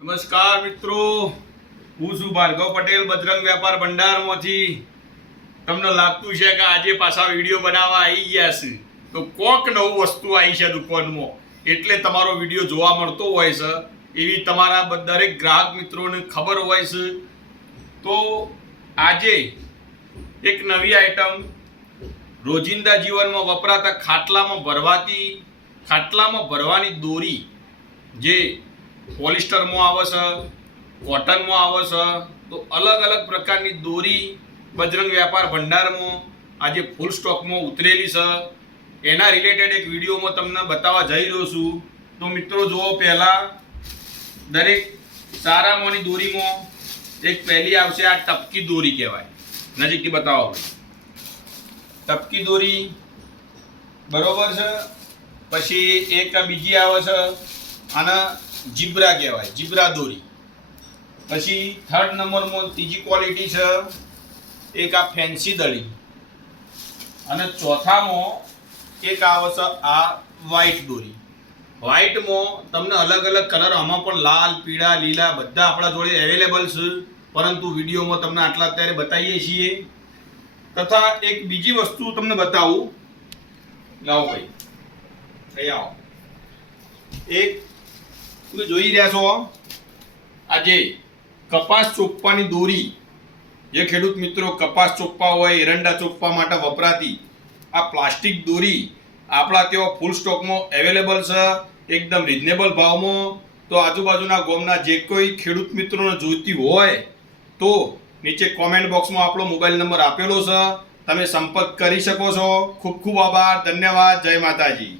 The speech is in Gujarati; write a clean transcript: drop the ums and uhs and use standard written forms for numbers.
નમસ્કાર મિત્રો, હું છું ભાર્ગવ પટેલ બજરંગ વેપાર ભંડારમાંથી. તમને લાગતું છે કે આજે પાછા વિડીયો બનાવવા આવી ગયા છે તો કોક નવું વસ્તુ આવી છે દુકાનમાં એટલે તમારો વિડીયો જોવા મળતો હોય છે એવી તમારા દરેક ગ્રાહક મિત્રોને ખબર હોય છે. તો આજે એક નવી આઈટમ રોજિંદા જીવનમાં વપરાતા ખાટલામાં ભરવાની દોરી જે પોલિસ્ટરમાં આવે છે, કોટનમાં આવે છે, તો અલગ અલગ પ્રકારની દોરી બજરંગ વેપાર ભંડારમાં આજે ફૂલ સ્ટોકમાં ઉતરેલી છે. એના રિલેટેડ એક વિડીયોમાં તમને બતાવવા જઈ રહ્યો છું. તો મિત્રો જુઓ, પહેલાં દરેક સારામાંની દોરીમાં એક પહેલી આવશે, આ ટપકી દોરી કહેવાય. નજીકથી બતાવો. ટપકી દોરી બરોબર છે. પછી એક બીજી આવે છે, આના જીબ્રા કહેવાય, જીબ્રા દોરી. પછી થર્ડ નંબરમાં ત્રીજી ક્વોલિટી છે એક આ ફેન્સી દળી. અને ચોથામાં એક આવે છે આ વ્હાઈટ દોરી. વ્હાઈટમાં તમને અલગ અલગ કલર, આમાં પણ લાલ, પીળા, લીલા બધા આપણા જોડે અવેલેબલ છે, પરંતુ વિડીયોમાં તમને આટલા અત્યારે બતાવીએ છીએ. તથા એક બીજી વસ્તુ તમને બતાવું. લાવો ભાઈ, અહીં આવો. એક તમે જોઈ રહ્યા છો આજે કપાસ ચોપવાની દોરી, જે ખેડૂત મિત્રો કપાસ ચોપવા હોય, એરંડા ચોપવા માટે વપરાતી આ પ્લાસ્ટિક દોરી આપણા ત્યાં ફૂલ સ્ટોકમાં અવેલેબલ છે, એકદમ રિઝનેબલ ભાવમાં. તો આજુબાજુના ગામના જે કોઈ ખેડૂત મિત્રોને જોઈતી હોય તો નીચે કોમેન્ટ બોક્સમાં આપણો મોબાઈલ નંબર આપેલો છે, તમે સંપર્ક કરી શકો છો. ખૂબ ખૂબ આભાર, ધન્યવાદ, જય માતાજી.